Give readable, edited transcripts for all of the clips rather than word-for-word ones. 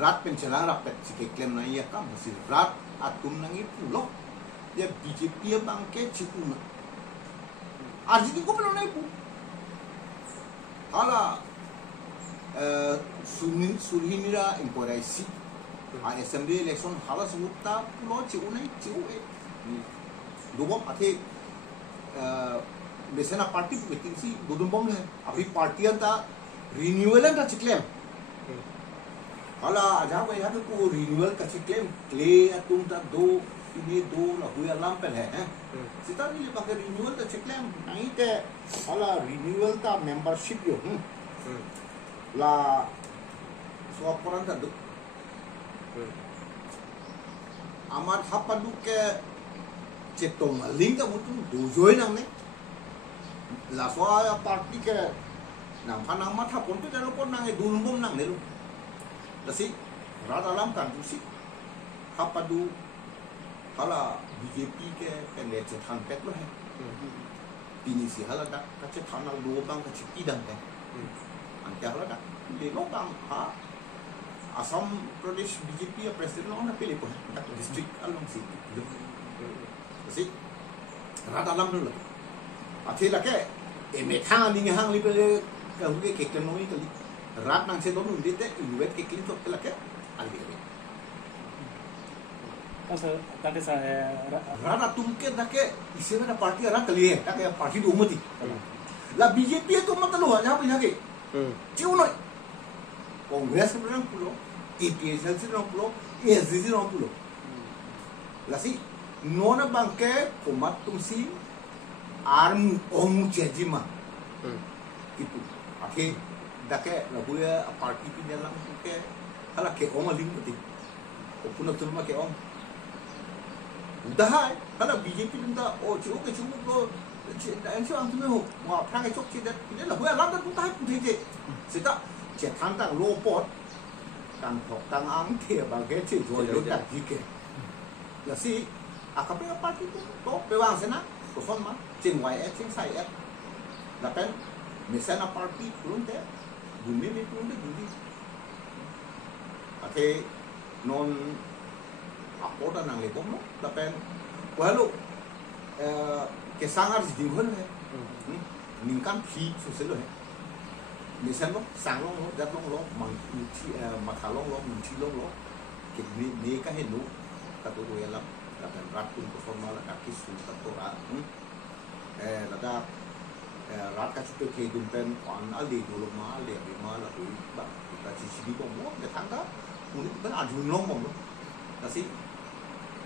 rat pencelang rapet si klaim na iya kam si rat atum nangi pulo ya BJP ya bangke cikuna arjini ko pala naipu ala surhinira inkoraisi a assembly election hala sumutta pulo cikuna cikue लोगों आते बेसना party betting सी गुदुम्बम है अभी पार्टियां ता रिन्यूअल ता चिक्लेम हाला आजा वो यहाँ तो रिन्यूअल का चिक्लेम क्ले तुम ता दो ये दो ना हुआ लंपल है सिता नहीं बाकी रिन्यूअल ता चिक्लेम नहीं ते हाला रिन्यूअल ता मेंबरशिप यो ला सो अपरांत ता दो आमार हापा दु के cetong link tak betul dojoi nang ne la soa parti ke nang panang mata pun tu jangan pun nang dulum nang ne lu lasi rada lam kan tu si hapadu hala BJP ke pendek cetan pet lo hai ini si hala dak kace tanang do bang kace idang ke ante hala dak le lo bang ha Assam Pradesh BJP ya presiden lo na pilih pun dak district along si si rata lam dulu akhir lagi metang ni hang lipe kalau ke kekal noi kali rat nang se donu dite inuet kekil to lagi algi asal tadi saya rata tumke dake isme na party rat kali hai dake party do umati la BJP to matalo ha jaha lagi क्यों noi कांग्रेस के नाम पुलो APSL से नाम पुलो ASDC नाम पुलो lasi nona bangke komat tumsi arm omu chejima itu akhe dake laguya party pinelang ke hala ke oma lingti opuna tulma ke om udahai hala BJP nda o chu ke chu ko dan chu ang tume ho wa phang ke chok chi da pine laguya lam da tutai puje sita che thang tang lo pot kan thok tang ang the ba ke chi jo yo da dike lasi AKP parti itu toh pewang sana kosong mah cing YF cing saya lapen misalnya parti belum teh bumi ni belum teh bumi ake non apa dah nang lebom no lapen walau kesangar jingkol है निकान भी सुसेलो है मिशन लो सांगलों लो जातलों लो मंची मथालों लो मंची लो कितने का है नो कतो तो ये लब lapan ratun performa la kaki sulta tora lada rat ka chupe ke dumpen on ali dulu ma le ma la hui ba ta chi chi ko mo de thanga uni ban ajun long mo nasi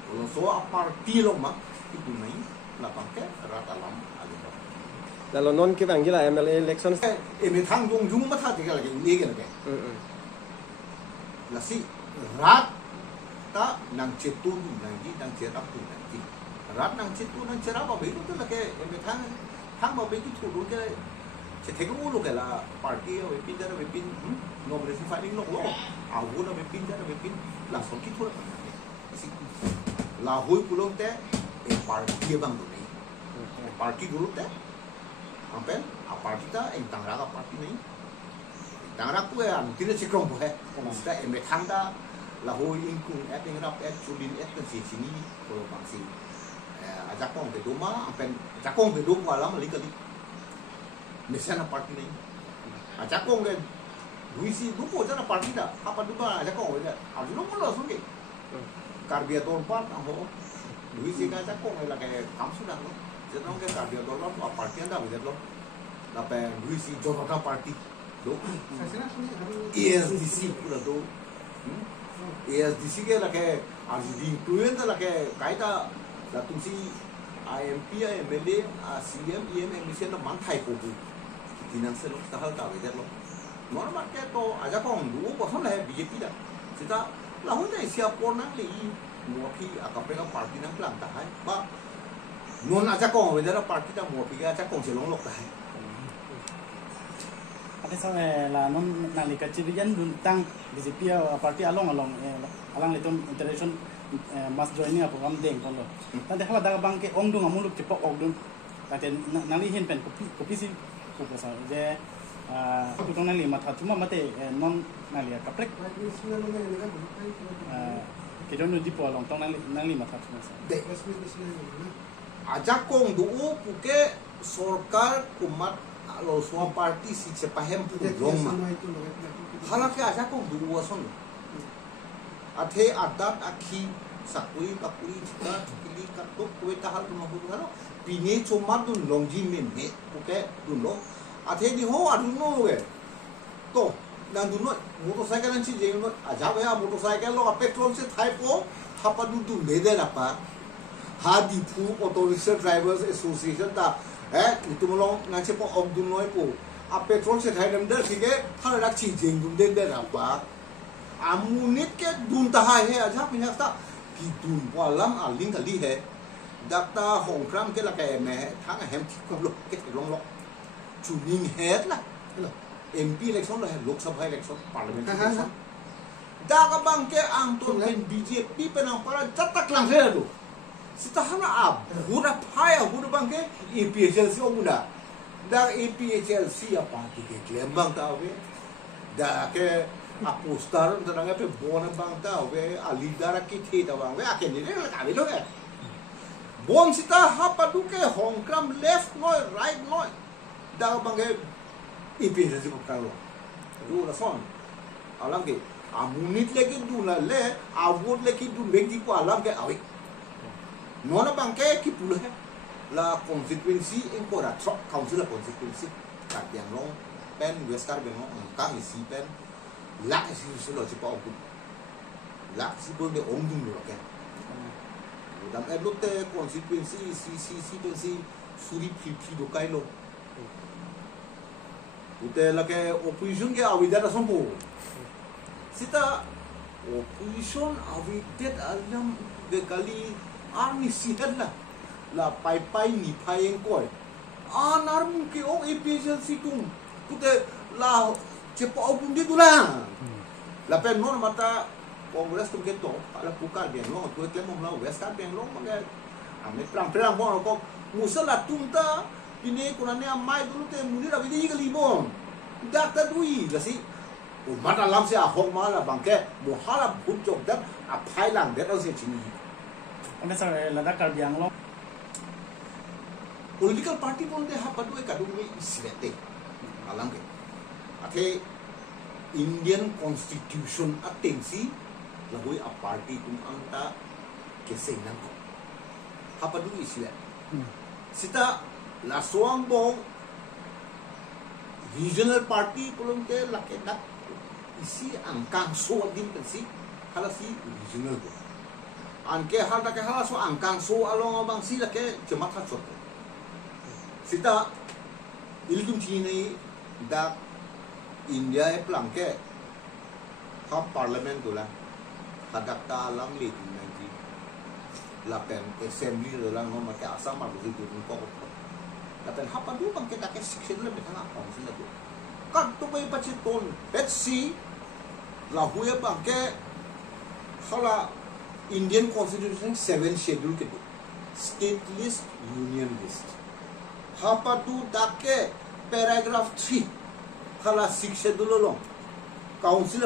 ulo so parti lo ma itu nai la pangke rat alam ali ba lalu non ke bang gila MLA election me thang dong jung ma tha de ga lagi ni ga lagi nasi rat ta nang cetun nangi nang cerap tu nangi rat nang cetun nang cerap apa itu tu lagi thang apa itu tu lu ke cetek lu ke la party o pin dah pin nomination filing lo awu na pin dah pin la so ki tu la hui pulong te party bang tu ni party dulu te ampen a party ta en tangra party ni tangra tu ya tidak cekrong bu hai sta thang da là hồi in cùng ép in rap ép chulin ép cái gì chỉ ní của bằng gì ajak kong về đúng má apen ajak kong về đúng qua lắm lý cái mình sẽ là party này ajak kong cái Luis đúng của chắc là party đó apa đúng là ajak kong vậy à nó muốn lo xuống cái carbiator part nào hộ Luis cái ajak kong là cái cắm xuống đó chứ nó cái carbiator part là party đó vậy đó là pe Luis cho nó party đúng ESDC là đúng ASDC के लगे RGD incluyen तो लगे कायदा लातुम सी IMP MLA CM EM MLC ना मान थाई को भी दिनांक से लोग सहल का वेदर लोग नॉर्मल के तो आजा को हम लोगों को हम है BJP ला सिता लाहौर ने इसे अपोर ना ले मुआफी AKP का पार्टी ना प्लान ता है बा नॉन आजा को वेदर पार्टी ता मुआफी का आजा को से लोग ता है ada sama la non nalika cirian duntang BJP parti along itu international mas joining program deng kono tadi hala daga bangke ongdung amuluk cepok ongdung tadi nali hin pen kopi si kopi je Kutong nali mathat cuma mate non nali kaprek kita nu di polong tong nali mathat cuma de aja kong duo puke sorkar kumat lo semua parti si cepahem pulong ma halake aja kong duo son athe adat akhi sakui bakuri jika kili katok kue tahal rumah halo pine cuma dun longji me puke dulo athe di ho aduno ge to dan duno motorcycle nanti je no aja ya motorcycle lo petrol se thaipo hapa du lede apa hadi pu auto rickshaw drivers association ta itu molong ngache po om dunoi po a petrol se thai nam der sige thar rak chi jeng dun den der apa amunit ke dun ta hai he aja pinya ta ki dun walam aling kali he dakta hongkram ke la ke me thang hem ko lo ke long lo chuning head lah MP election lah Lok Sabha election parliament election daga bangke ang ton ken BJP penang para catak lang he lo sitahana ab hura phaya hura bangke APHLC omuna da APHLC apa ke lembang ta we da ke apostar tanang pe bona bang ta we alidara ki the ta bang we aken ni le ka we lo ke bom sita hapa duke hongkram left noi right noi da bangke IPHLC ko kalo du la son alam ke amunit leki du la le avot leki du megi ko alam ke awi nona bangke ki pula he la constituency en kora trop council la constituency kat yang long pen westar beno ka isi pen la isi sulo ci pa ku la si bo de om dum lo ke dam elote constituency si suri phi do kai lo ute la ke opposition ke awidara sompo sita opposition awidet alam de kali army sihat la pai ni pai koi anar mungkin o APHLC tum ute la cepo opun di tulang la pen non mata kongres tum ke to ala pukar bien lo tu ke mom la west bien lo maga ame prang bon ko musala tumta ini kunane amai dulu te munir abidi kali bom data dui lasi umat alam se ahok mala bangke muhala bujok dat apai lang dat se chini ane sar lada kar biang lo political party pun de hapa due kadu me islete alam ke ate Indian constitution atensi lahoi a party kum anta ke seinang ko hapa due islet sita la soang bong regional party pulong te lakedak isi angkang so din si halasi regional ko anke hal ta ke halaso angkang so along bang si lake jemat hat sot sita ilgum chini da India e plangke ha parliament dula hadakta alam le dinanji lapen assembly dula no make asam ma bu du ko tapi apa dulu bang kita ke section lebih tengah council itu kan tu bay pacit ton let's lahu ya bang ke hala Indian Constitution 7 schedule ke state list union list apa tu dake paragraph 3 hala 6 schedule lo council